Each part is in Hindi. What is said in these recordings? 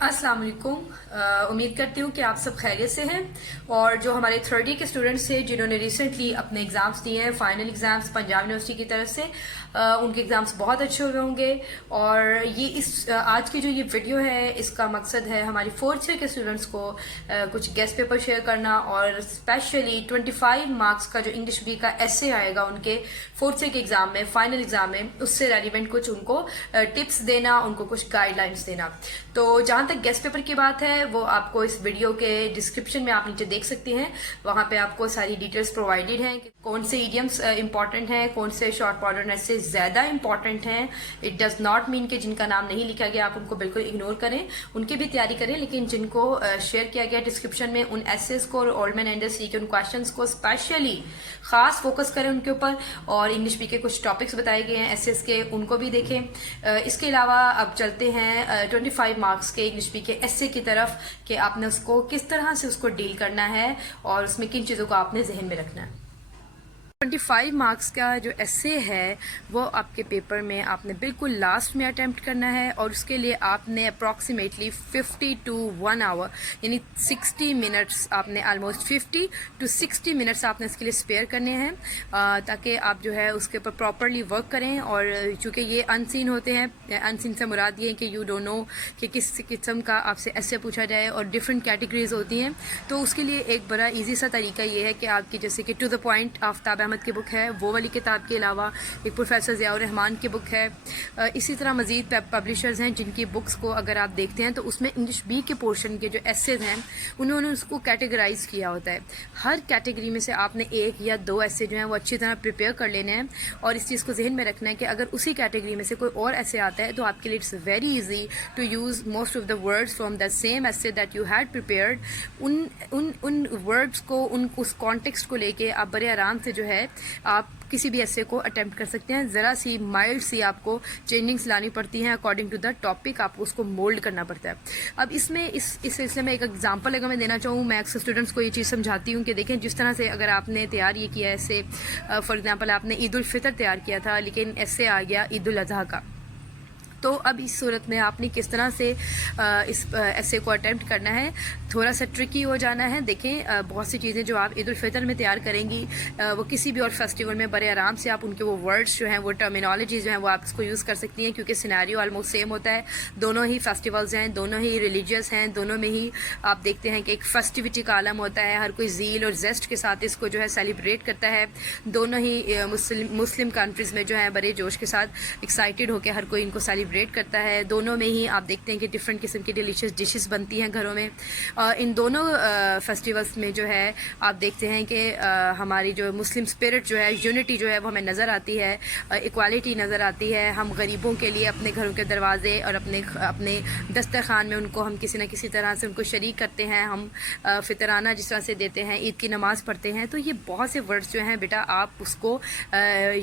अस्सलाम वालेकुम। उम्मीद करती हूँ कि आप सब खैरियत से हैं और जो हमारे थर्ड ईयर के स्टूडेंट्स हैं जिन्होंने रिसेंटली अपने एग्ज़ाम्स दिए हैं, फाइनल एग्ज़ाम्स पंजाब यूनिवर्सिटी की तरफ से, उनके एग्ज़ाम्स बहुत अच्छे हुए होंगे। और ये आज की जो ये वीडियो है इसका मकसद है हमारी फोर्थ ईयर के स्टूडेंट्स को कुछ गेस्ट पेपर शेयर करना और स्पेशली 25 मार्क्स का जो इंग्लिश बी का एसे आएगा उनके फोर्थ ईयर के एग्ज़ाम में, फाइनल एग्ज़ाम में, उससे रेलिवेंट कुछ उनको टिप्स देना, उनको कुछ गाइडलाइंस देना। तो जहाँ तक गेस्ट पेपर की बात है वो आपको इस वीडियो के डिस्क्रिप्शन में आप नीचे देख सकते हैं। वहां पे आपको सारी डिटेल्स प्रोवाइडेड हैं कि कौन से इडियम्स इंपॉर्टेंट हैं, कौन से शॉर्ट पार्टनर से ज्यादा इंपॉर्टेंट हैं। इट डज नॉट मीन कि जिनका नाम नहीं लिखा गया आप उनको बिल्कुल इग्नोर करें, उनकी भी तैयारी करें, लेकिन जिनको शेयर किया गया डिस्क्रिप्शन में उन एसेस को और ओल्डमैन एंडरसन के उन क्वेश्चन को स्पेशली खास फोकस करें उनके ऊपर। और इंग्लिश बी के कुछ टॉपिक्स बताए गए हैं एसेस के, उनको भी देखें। इसके अलावा अब चलते हैं 25 मार्क्स के इंग्लिश बी के एसे की तरफ कि आपने उसको किस तरह से उसको डील करना है और उसमें किन चीज़ों को आपने जहन में रखना है। 25 मार्क्स का जो एसे है वो आपके पेपर में आपने बिल्कुल लास्ट में अटेम्प्ट करना है और उसके लिए आपने अप्रॉक्सीमेटली 50 to 1 आवर यानी 60 मिनट्स आपने ऑलमोस्ट 50 to 60 मिनट्स आपने इसके लिए स्पेयर करने हैं ताकि आप जो है उसके ऊपर प्रॉपरली वर्क करें। और चूँकि ये अनसीन होते हैं, अनसीन से मुराद ये है कि यू डोंट नो कि किस किस्म का आपसे एसे पूछा जाए और डिफरेंट कैटेगरीज होती हैं। तो उसके लिए एक बड़ा ईजी सा तरीका ये है कि आपकी जैसे कि टू द पॉइंट आफ्ताब की बुक है, वो वाली किताब के अलावा एक प्रोफेसर ज़ियाउर रहमान की बुक है। इसी तरह मज़ीद पब्लिशर्स हैं जिनकी बुक्स को अगर आप देखते हैं तो उसमें इंग्लिश बी के पोर्शन के जो एसेज हैं उन्होंने उसको कैटेगराइज किया होता है। हर कैटेगरी में से आपने एक या दो ऐसे जो हैं वो अच्छी तरह प्रिपेयर कर लेने हैं और इस चीज़ को जहन में रखना है कि अगर उसी कैटेगरी में से कोई और ऐसे आता है तो आपके लिए it's very easy to use most of the words from the same essay that you had prepared. उन वर्ड्स को, उस कॉन्टेक्स्ट को लेके आप बड़े आराम से जो है आप किसी भी ऐसे को अटेम्प्ट कर सकते हैं। ज़रा सी माइल्ड सी आपको चेंजिंग्स लानी पड़ती हैं अकॉर्डिंग टू द टॉपिक, आपको उसको मोल्ड करना पड़ता है। अब इसमें इस सिलसिले में एक एग्जांपल अगर मैं देना चाहूँ, मैं अक्सर स्टूडेंट्स को ये चीज़ समझाती हूँ कि देखें जिस तरह से अगर आपने तैयार ये किया ऐसे, फॉर एग्जांपल आपने ईद उल फितर तैयार किया था लेकिन ऐसे आ गया ईद उल अजहा का, तो अब इस सूरत में आपने किस तरह से इस ऐसे को अटेम्प्ट करना है, थोड़ा सा ट्रिकी हो जाना है। देखें बहुत सी चीज़ें जो आप ईद उल फितर में तैयार करेंगी वो किसी भी और फेस्टिवल में बड़े आराम से आप उनके वो वर्ड्स जो हैं, वो टर्मिनोलॉजीज जो हैं वो आप इसको यूज़ कर सकती हैं क्योंकि सिनेरियो ऑलमोस्ट सेम होता है। दोनों ही फेस्टिवल्स हैं, दोनों ही रिलीजियस हैं, दोनों में ही आप देखते हैं कि एक फेस्टिविटी का आलम होता है, हर कोई ज़ील और जेस्ट के साथ इसको जो है सेलिब्रेट करता है। दोनों ही मुस्लिम कंट्रीज़ में जो है बड़े जोश के साथ एक्साइटेड होकर हर कोई इनको सेलिब्रेट करता है। दोनों में ही आप देखते हैं कि डिफरेंट किस्म की डिलीशियस डिशेस बनती हैं घरों में। इन दोनों फेस्टिवल्स में जो है आप देखते हैं कि हमारी जो मुस्लिम स्पिरिट जो है, यूनिटी जो है वो हमें नज़र आती है, इक्वालिटी नज़र आती है। हम गरीबों के लिए अपने घरों के दरवाजे और अपने दस्तरखान में उनको हम किसी न किसी तरह से उनको शरीक करते हैं। हम फितराना जिस तरह से देते हैं, ईद की नमाज़ पढ़ते हैं। तो ये बहुत से वर्ड्स जो हैं बेटा आप उसको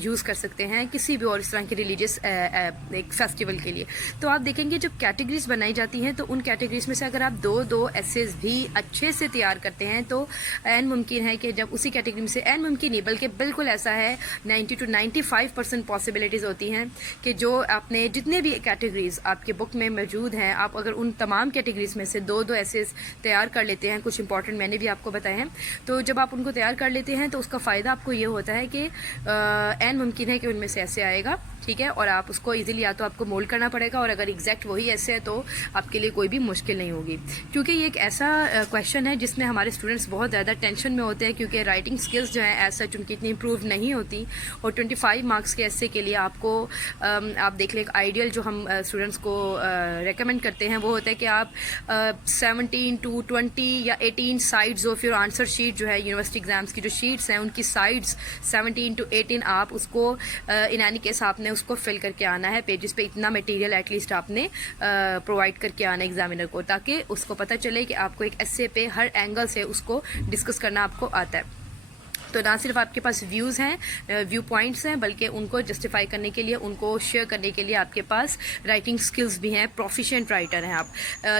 यूज़ कर सकते हैं किसी भी और इस तरह के रिलीजियस एक फेस्टिवल के लिए। तो आप देखेंगे जब कैटेगरीज बनाई जाती हैं तो उन कैटेगरीज में से अगर आप दो एसेज भी अच्छे से तैयार करते हैं तो एन मुमकिन है कि जब उसी कैटेगरी में से, एन मुमकिन नहीं बल्कि बिल्कुल ऐसा है 90 to 95% पॉसिबिलिटीज़ होती हैं कि जो आपने जितने भी कैटेगरीज आपके बुक में मौजूद हैं, आप अगर उन तमाम कैटेगरीज में से दो एसेज तैयार कर लेते हैं, कुछ इंपॉर्टेंट मैंने भी आपको बताए हैं, तो जब आप उनको तैयार कर लेते हैं तो उसका फ़ायदा आपको ये होता है कि एन मुमकिन है कि उनमें से ऐसे आएगा, ठीक है, और आप उसको इजीली या तो आपको मोल्ड करना पड़ेगा और अगर एग्जैक्ट वही ऐसे है तो आपके लिए कोई भी मुश्किल नहीं होगी। क्योंकि ये एक ऐसा क्वेश्चन है जिसमें हमारे स्टूडेंट्स बहुत ज़्यादा टेंशन में होते हैं क्योंकि राइटिंग स्किल्स जो है एज सच उनकी इतनी इम्प्रूव नहीं होती। और 25 मार्क्स के ऐसे के लिए आपको आप देख लें, एक आइडियल जो हम स्टूडेंट्स को रेकमेंड करते हैं वो होता है कि आप 17 to 20 या 18 sides of your answer sheet जो है, यूनिवर्सिटी एग्जाम्स की जो शीट्स हैं उनकी साइड्स 17 to 18 आप उसको इन एनी केस आपने उसको फिल करके आना है पेजेस पे। इतना मटेरियल एटलीस्ट आपने प्रोवाइड करके आना एग्जामिनर को, ताकि उसको पता चले कि आपको एक एसे पे हर एंगल से उसको डिस्कस करना आपको आता है। तो ना सिर्फ आपके पास व्यूज़ हैं, व्यू पॉइंट्स हैं, बल्कि उनको जस्टिफाई करने के लिए, उनको शेयर करने के लिए आपके पास राइटिंग स्किल्स भी हैं, प्रोफिशिएंट राइटर हैं आप।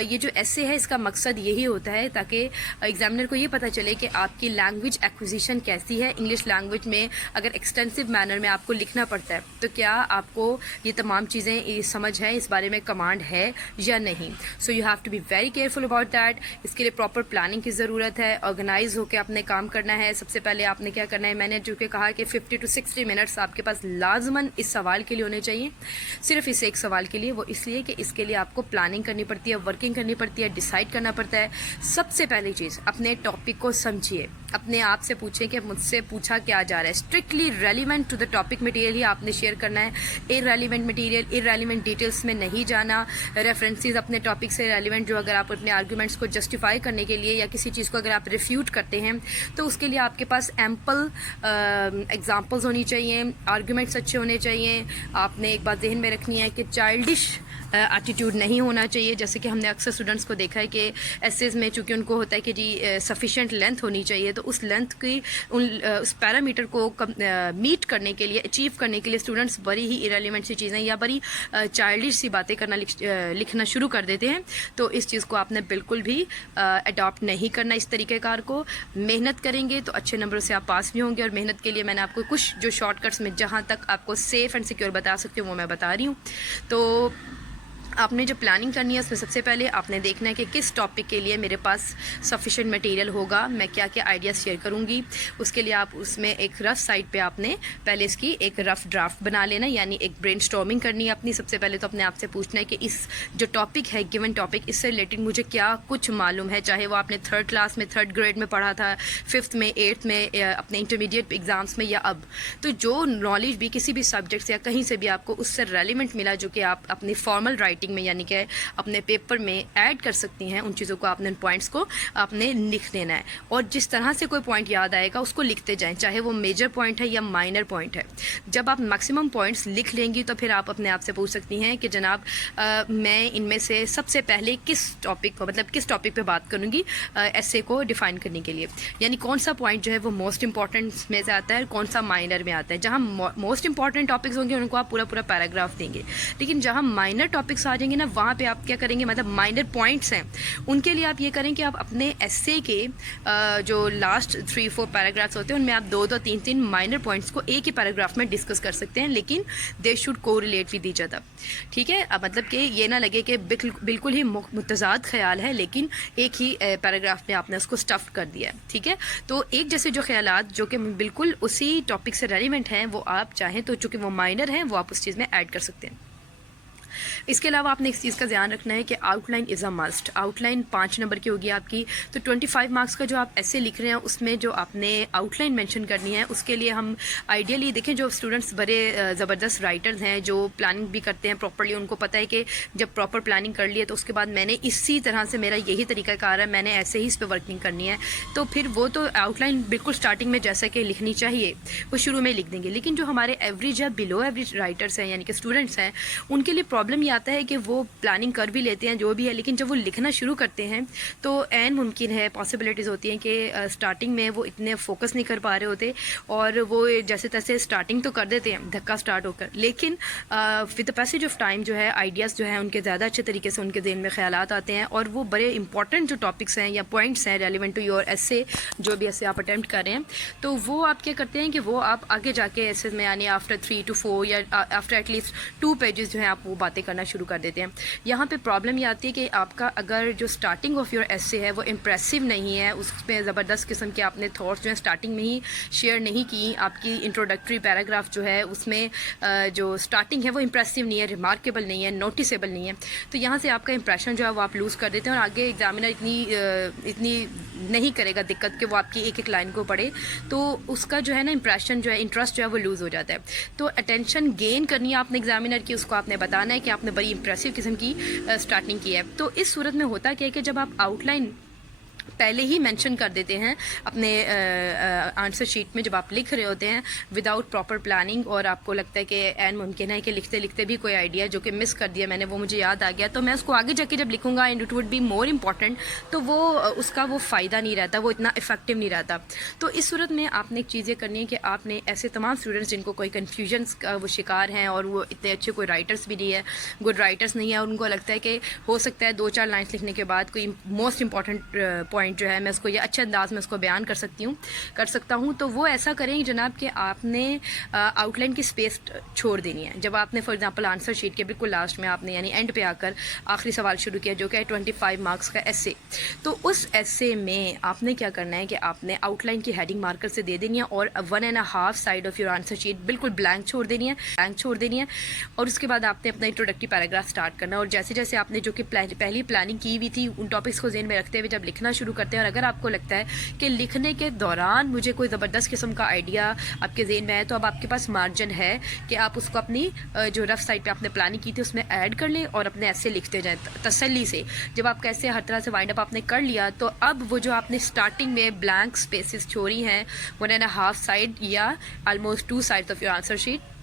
ये जो ऐसे है इसका मकसद यही होता है ताकि एग्जामिनर को ये पता चले कि आपकी लैंग्वेज एक्विजिशन कैसी है। इंग्लिश लैंग्वेज में अगर एक्सटेंसिव मैनर में आपको लिखना पड़ता है तो क्या आपको ये तमाम चीज़ें समझ है, इस बारे में कमांड है या नहीं। So you have to be very careful about that. इसके लिए प्रॉपर प्लानिंग की ज़रूरत है, ऑर्गेनाइज होकर आपने काम करना है। सबसे पहले आपने क्या करना है, मैंने जो कि कहा कि 50 to 60 मिनट्स आपके पास लाजमन इस सवाल के लिए होने चाहिए, सिर्फ इस एक सवाल के लिए। वो इसलिए कि इसके लिए आपको प्लानिंग करनी पड़ती है, वर्किंग करनी पड़ती है, डिसाइड करना पड़ता है। सबसे पहली चीज़, अपने टॉपिक को समझिए, अपने आप से पूछें कि मुझसे पूछा क्या जा रहा है। Strictly relevant to the topic material ही आपने शेयर करना है। इररेलेवेंट मटेरियल, इररेलेवेंट डिटेल्स में नहीं जाना। रेफरेंसेस अपने टॉपिक से रेलिवेंट, जो अगर आप अपने आर्गूमेंट्स को जस्टिफाई करने के लिए या किसी चीज़ को अगर आप रिफ्यूट करते हैं तो उसके लिए आपके पास एम्पल एग्जांपल्स होनी चाहिए, आर्गूमेंट्स अच्छे होने चाहिए। आपने एक बात जहन में रखनी है कि चाइल्डिश एटीट्यूड नहीं होना चाहिए। जैसे कि हमने अक्सर स्टूडेंट्स को देखा है कि एसेज में चूँकि उनको होता है कि जी सफिशेंट लेंथ होनी चाहिए, तो उस लेंथ की उस पैरामीटर को मीट करने के लिए, अचीव करने के लिए स्टूडेंट्स बड़ी ही इरेलीवेंट सी चीज़ें या बड़ी चाइल्डिश सी बातें करना लिखना शुरू कर देते हैं। तो इस चीज़ को आपने बिल्कुल भी अडॉप्ट नहीं करना। इस तरीक़ेकार को मेहनत करेंगे तो अच्छे नंबरों से आप पास भी होंगे। और मेहनत के लिए मैंने आपको कुछ जो शॉर्टकट्स में जहाँ तक आपको सेफ़ एंड सिक्योर बता सकती हूँ वो मैं बता रही हूँ। तो आपने जो प्लानिंग करनी है उसमें सबसे पहले आपने देखना है कि किस टॉपिक के लिए मेरे पास सफिशेंट मटेरियल होगा, मैं क्या क्या आइडियाज़ शेयर करूँगी। उसके लिए आप उसमें एक रफ़ साइड पे आपने पहले इसकी एक रफ़ ड्राफ्ट बना लेना, यानी एक ब्रेनस्टॉर्मिंग करनी है अपनी। सबसे पहले तो अपने आप से पूछना है कि इस जो टॉपिक है, गिवन टॉपिक, इससे रिलेटेड मुझे क्या कुछ मालूम है, चाहे वो आपने 3rd क्लास में 3rd ग्रेड में पढ़ा था, 5th में, 8th में, अपने इंटरमीडिएट एग्ज़ाम्स में या अब। तो जो नॉलेज भी किसी भी सब्जेक्ट से या कहीं से भी आपको उससे रेलिवेंट मिला, जो कि आप अपनी फॉर्मल राइटिंग में यानी कि अपने पेपर में ऐड कर सकती हैं, उन चीज़ों को आपने, उन पॉइंट्स को आपने लिख देना है। और जिस तरह से कोई पॉइंट याद आएगा उसको लिखते जाएं, चाहे वो मेजर पॉइंट है या माइनर पॉइंट है। जब आप मैक्सिमम पॉइंट्स लिख लेंगी तो फिर आप अपने आप से पूछ सकती हैं कि जनाब मैं इनमें से सबसे पहले किस टॉपिक को, मतलब किस टॉपिक पे बात करूँगी ऐसे को डिफ़ाइन करने के लिए, यानी कौन सा पॉइंट जो है वो मोस्ट इंपॉर्टेंट में से आता है, कौन सा माइनर में आता है। जहाँ मोस्ट इंपॉर्टेंट टॉपिक्स होंगे उनको आप पूरा पूरा पैराग्राफ देंगे, लेकिन जहाँ माइनर टॉपिक्स आ जाएंगे ना, वहाँ पे आप क्या करेंगे, मतलब माइनर पॉइंट्स हैं उनके लिए आप ये करें कि आप अपने एस्से के जो लास्ट 3-4 पैराग्राफ्स होते हैं उनमें आप 2-2, 3-3 माइनर पॉइंट्स को एक ही पैराग्राफ में डिस्कस कर सकते हैं, लेकिन they should correlate with each other. ठीक है, अब मतलब कि ये ना लगे कि बिल्कुल ही मुतजाद ख्याल है लेकिन एक ही पैराग्राफ में आपने उसको स्टफ कर दिया है। ठीक है, तो एक जैसे जो ख्यालात जो कि बिल्कुल उसी टॉपिक से रेलिवेंट हैं वो आप चाहें तो चूँकि वो माइनर हैं वो आप उस चीज़ में ऐड कर सकते हैं। इसके अलावा आपने इस चीज़ का ध्यान रखना है कि outline is a must. Outline 5 number की होगी आपकी, तो 25 मार्क्स का जो आप ऐसे लिख रहे हैं उसमें जो आपने आउटलाइन मेंशन करनी है उसके लिए हम आइडियली देखें, जो स्टूडेंट्स बड़े ज़बरदस्त राइटर्स हैं जो प्लानिंग भी करते हैं प्रॉपरली, उनको पता है कि जब प्रॉपर प्लानिंग कर लिए तो उसके बाद मैंने इसी तरह से, मेरा यही तरीक़ाकार है, मैंने ऐसे ही इस पर वर्किंग करनी है, तो फिर वो तो आउटलाइन बिल्कुल स्टार्टिंग में जैसा कि लिखनी चाहिए वो शुरू में लिख देंगे। लेकिन जो हमारे एवरेज या बिलो एवरेज राइटर्स हैं यानी कि स्टूडेंट्स हैं, उनके लिए प्रॉब्लम ये आता है कि वो प्लानिंग कर भी लेते हैं जो भी है, लेकिन जब वो लिखना शुरू करते हैं तो ऐन मुमकिन है, पॉसिबिलिटीज़ होती हैं कि स्टार्टिंग में वो इतने फोकस नहीं कर पा रहे होते और वो जैसे तैसे स्टार्टिंग तो कर देते हैं धक्का स्टार्ट होकर, लेकिन with the passage of time जो है आइडियाज़ जो है उनके ज़्यादा अच्छे तरीके से उनके ज़हन में ख्यालात आते हैं और वो बड़े इंपॉर्टेंट जो टॉपिक्स हैं या पॉइंट्स हैं रेलिवेंट टू योर एस्से, जो भी एस्से आप अटैम्प्ट कर रहे हैं, तो वो आप क्या करते हैं कि वो आप आगे जाके एस्से में यानी आफ्टर 3 to 4 या आफ्टर एटलीस्ट 2 पेजेस जो हैं आप वो बातें करना शुरू कर देते हैं। यहाँ पे प्रॉब्लम ये आती है कि आपका अगर जो स्टार्टिंग ऑफ योर एस्से है वो इम्प्रेसिव नहीं है, उसमें ज़बरदस्त किस्म के आपने थॉट्स जो हैं स्टार्टिंग में ही शेयर नहीं की, आपकी इंट्रोडक्टरी पैराग्राफ जो है उसमें जो स्टार्टिंग है वो इम्प्रेसिव नहीं है, रिमार्केबल नहीं है, नोटिसेबल नहीं है, तो यहाँ से आपका इंप्रेशन जो है वो आप लूज़ कर देते हैं और आगे एग्जामिनर इतनी नहीं करेगा दिक्कत कि वो आपकी एक एक लाइन को पढ़े, तो उसका जो है ना इंप्रेशन जो है, इंटरेस्ट जो है वो लूज़ हो जाता है। तो अटेंशन गेन करनी है आपने एग्जामिनर की, उसको आपने बताना है कि आपने बड़ी इंप्रेसिव किस्म की स्टार्टिंग की है। तो इस सूरत में होता क्या है कि जब आप आउटलाइन पहले ही मेंशन कर देते हैं अपने आंसर शीट में जब आप लिख रहे होते हैं विदाउट प्रॉपर प्लानिंग, और आपको लगता है कि एन मुमकिन है कि लिखते लिखते भी कोई आइडिया जो कि मिस कर दिया मैंने वो मुझे याद आ गया, तो मैं उसको आगे जाके जब लिखूंगा and it would be more important, तो वो उसका वो फ़ायदा नहीं रहता, वो इतना इफेक्टिव नहीं रहता। तो इस सूरत में आपने एक चीज़ें करनी है कि आपने ऐसे तमाम स्टूडेंट्स जिनको कोई कन्फ्यूजन का वो शिकार हैं और वो इतने अच्छे कोई राइटर्स भी नहीं है, गुड राइटर्स नहीं है, और उनको लगता है कि हो सकता है 2-4 लाइन्स लिखने के बाद कोई मोस्ट इंपॉर्टेंट पॉइंट जो है मैं उसको ये अच्छे अंदाज में उसको बयान कर सकता हूँ, तो वो ऐसा करें जनाब कि आपने आउटलाइन की स्पेस छोड़ देनी है। जब आपने फॉर एग्जांपल आंसर शीट के बिल्कुल लास्ट में आपने यानी एंड पे आकर आखिरी सवाल शुरू किया जो कि है 25 मार्क्स का एसे, तो उस एसे में आपने क्या करना है कि आपने आउटलाइन की हेडिंग मार्कर से दे देनी है और 1.5 side of your answer sheet बिल्कुल ब्लैंक छोड़ देनी है, और उसके बाद आपने अपना इंट्रोडक्टरी पैराग्राफ स्टार्ट करना है। और जैसे जैसे आपने जो कि पहली प्लानिंग की हुई थी उन टॉपिक्स को ज़हन में रखते हुए जब लिखना शुरू करते हैं, और अगर आपको लगता है कि लिखने के दौरान मुझे कोई ज़बरदस्त किस्म का आइडिया आपके ज़हन में है, तो अब आपके पास मार्जिन है कि आप उसको अपनी जो रफ साइड पे आपने प्लानिंग की थी उसमें ऐड कर लें और अपने ऐसे लिखते जाएं तसल्ली से। जब आप कैसे हर तरह से वाइंड अप आपने कर लिया, तो अब वो जो आपने स्टार्टिंग में ब्लैंक स्पेसेस छोड़ी हैं 1.5 साइड या almost 2 sides of your answer sheet,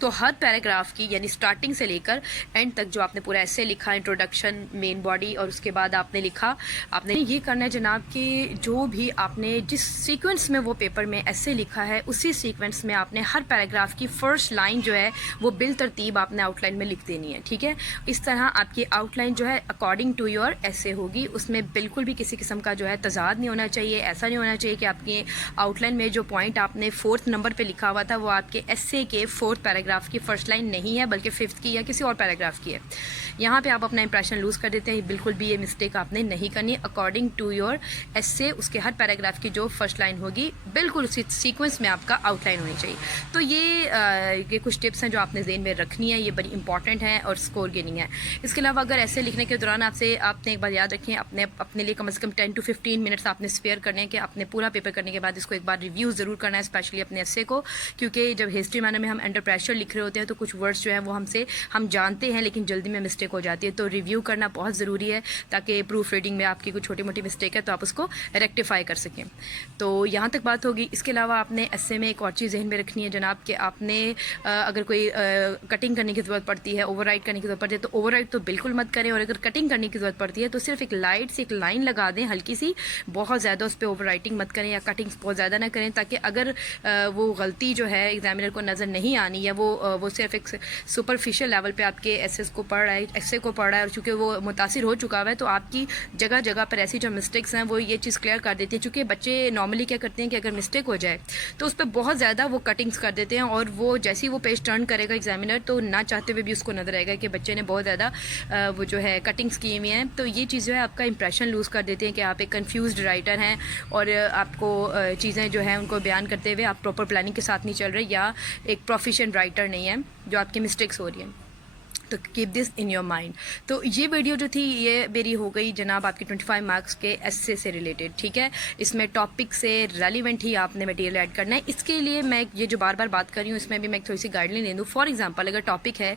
तो हर पैराग्राफ की यानी स्टार्टिंग से लेकर एंड तक जो आपने पूरा ऐसे लिखा, इंट्रोडक्शन, मेन बॉडी, और उसके बाद आपने लिखा, आपने ये करना है जनाब कि जो भी आपने जिस सीक्वेंस में वो पेपर में ऐसे लिखा है उसी सीक्वेंस में आपने हर पैराग्राफ की फर्स्ट लाइन जो है वो बिल तरतीब आपने आउटलाइन में लिख देनी है, ठीक है। इस तरह आपकी आउटलाइन जो है अकॉर्डिंग टू योर ऐसे होगी, उसमें बिल्कुल भी किसी किस्म का जो है तजाद नहीं होना चाहिए। ऐसा नहीं होना चाहिए कि आपकी आउटलाइन में जो पॉइंट आपने 4th नंबर पर लिखा हुआ था वो आपके ऐसे के 4th पैराग्राफ की फर्स्ट लाइन नहीं है बल्कि 5th की या किसी और पैराग्राफ की है। यहाँ पे आप अपना इंप्रेशन लूज कर देते हैं, बिल्कुल भी ये मिस्टेक आपने नहीं करनी। अकॉर्डिंग टू योर एसे उसके हर पैराग्राफ की जो फर्स्ट लाइन होगी बिल्कुल उसी सीक्वेंस में आपका आउटलाइन होनी चाहिए। तो ये कुछ टिप्स हैं जो आपने ज़हन में रखनी है, ये बड़ी इंपॉर्टेंट है और स्कोर गेनिंग है। इसके अलावा अगर ऐसे लिखने के दौरान आपने एक बार याद रखें, अपने लिए कम से कम 10 to 15 मिनट्स आपने स्पेयर करने हैं कि आपने पूरा पेपर करने के बाद इसको एक बार रिव्यू ज़रूर करना है, स्पेशली अपने एसे को, क्योंकि जब हिस्ट्री मैनर में हम अंडर प्रेशर लिख रहे होते हैं तो कुछ वर्ड्स जो हैं वो हम जानते हैं लेकिन जल्दी में मिस्टेक हो जाती है, तो रिव्यू करना बहुत ज़रूरी है ताकि प्रूफ रीडिंग में आपकी कुछ छोटी मोटी मिस्टेक है तो आप उसको रेक्टिफाई कर सकें। तो यहाँ तक बात होगी। इसके अलावा आपने एसे में एक और चीज़ ज़हन में रखनी है जनाब कि आपने अगर कोई कटिंग करने की ज़रूरत पड़ती है, ओवरराइट करने की ज़रूरत पड़ती है, तो ओवरराइट तो बिल्कुल मत करें, और अगर कटिंग करने की ज़रूरत पड़ती है तो सिर्फ एक लाइट सी एक लाइन लगा दें हल्की सी, बहुत ज़्यादा उस पर ओवरराइटिंग मत करें या कटिंग्स बहुत ज़्यादा ना करें, ताकि अगर वो गलती जो है एग्जामिनर को नज़र नहीं आनी या वो सिर्फ एक सुपरफिशियल लेवल पे आपके एसे को पढ़ रहा है और चूँकि वो मुतासिर हो चुका हुआ है तो आपकी जगह जगह पर ऐसी जो मिस्टेक्स हैं वो ये चीज़ क्लियर कर देती है। चूँकि बच्चे नॉर्मली क्या करते हैं कि अगर मिस्टेक हो जाए तो उस पर बहुत ज़्यादा वो कटिंग्स कर देते हैं, और वो जैसे ही वो पेज टर्न करेगा एग्जामिनर तो ना चाहते हुए भी उसको नजर आएगा कि बच्चे ने बहुत ज़्यादा वो जो है कटिंग्स की हुई हैं। तो ये चीज़ जो है आपका इंप्रेशन लूज़ कर देते हैं कि आप एक कन्फ्यूज्ड राइटर हैं और आपको चीज़ें जो हैं उनको बयान करते हुए आप प्रॉपर प्लानिंग के साथ नहीं चल रहे या एक प्रोफिशिएंट राइटर नहीं है, जो आपकी मिस्टेक्स हो रही हैं। तो keep this in your mind. तो ये वीडियो जो थी ये मेरी हो गई जनाब आपकी 25 मार्क्स के एसे से रिलेटेड, ठीक है। इसमें टॉपिक से रेलिवेंट ही आपने मटेरियल ऐड करना है। इसके लिए मैं ये जो बार बार बात कर रही हूँ इसमें भी मैं थोड़ी सी गाइडलाइन दे दूँ। फॉर एग्जांपल अगर टॉपिक है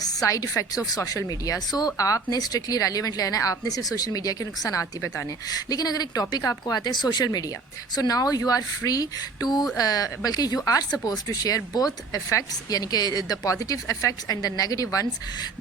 side effects of social media, so आपने स्ट्रिक्टली रेलिवेंट लेना है, आपने सिर्फ सोशल मीडिया के नुकसान ही बताने हैं। लेकिन अगर एक टॉपिक आपको आता है social media, so now you are free to बल्कि you are suppose to share both effects, यानी कि the positive effects and the negative ones,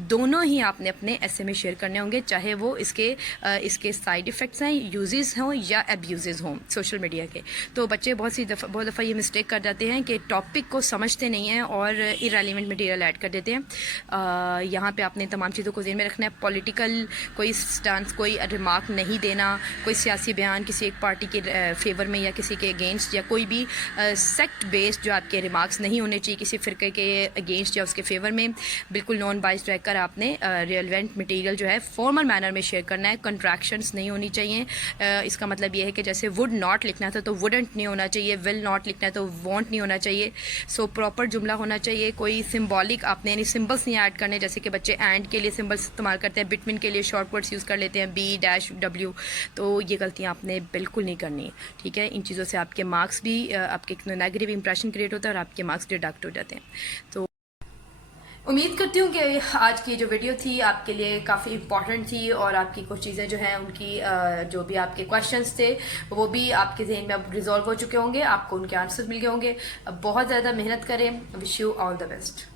दोनों ही आपने अपने ऐसे में शेयर करने होंगे, चाहे वो इसके साइड इफ़ेक्ट्स हैं, यूजेस हों या एब्यूजेस हों सोशल मीडिया के। तो बच्चे बहुत दफ़ा ये मिस्टेक कर जाते हैं कि टॉपिक को समझते नहीं हैं और इरेलीवेंट मटेरियल ऐड कर देते हैं। यहाँ पे आपने तमाम चीज़ों को ज़हन में रखना है। पॉलिटिकल कोई स्टांस, कोई रिमार्क नहीं देना, कोई सियासी बयान किसी एक पार्टी के फेवर में या किसी के अगेंस्ट, या कोई भी सेक्ट बेस्ड जो आपके रिमार्क्स नहीं होने चाहिए किसी फ़िरके के अगेंस्ट या उसके फेवर में। बिल्कुल नॉन बाइस्ड रहकर आपने रिलेवेंट मटेरियल जो है फॉर्मल मैनर में शेयर करना है। कंट्रैक्शंस नहीं होनी चाहिए। इसका मतलब ये है कि जैसे वुड नॉट लिखना था तो वुडंट नहीं होना चाहिए, विल नॉट लिखना है तो वॉन्ट नहीं होना चाहिए। सो प्रॉपर जुमला होना चाहिए। कोई सिंबॉलिक आपने यानी सिंबल्स नहीं ऐड करने, जैसे कि बच्चे एंड के लिए सिंबल्स इस्तेमाल करते हैं, बिटवीन के लिए शॉर्ट वर्ड्स यूज़ कर लेते हैं B-W, तो ये गलतियाँ आपने बिल्कुल नहीं करनी, ठीक है। इन चीज़ों से आपके मार्क्स भी आपके नेगेटिव इंप्रेशन क्रिएट होता है और आपके मार्क्स डिडक्ट हो जाते हैं। तो उम्मीद करती हूँ कि आज की जो वीडियो थी आपके लिए काफ़ी इम्पॉर्टेंट थी और आपकी कुछ चीज़ें जो हैं उनकी जो भी आपके क्वेश्चंस थे वो भी आपके जहन में अब रिजॉल्व हो चुके होंगे, आपको उनके आंसर्स मिल गए होंगे। अब बहुत ज़्यादा मेहनत करें। Wish you all the best.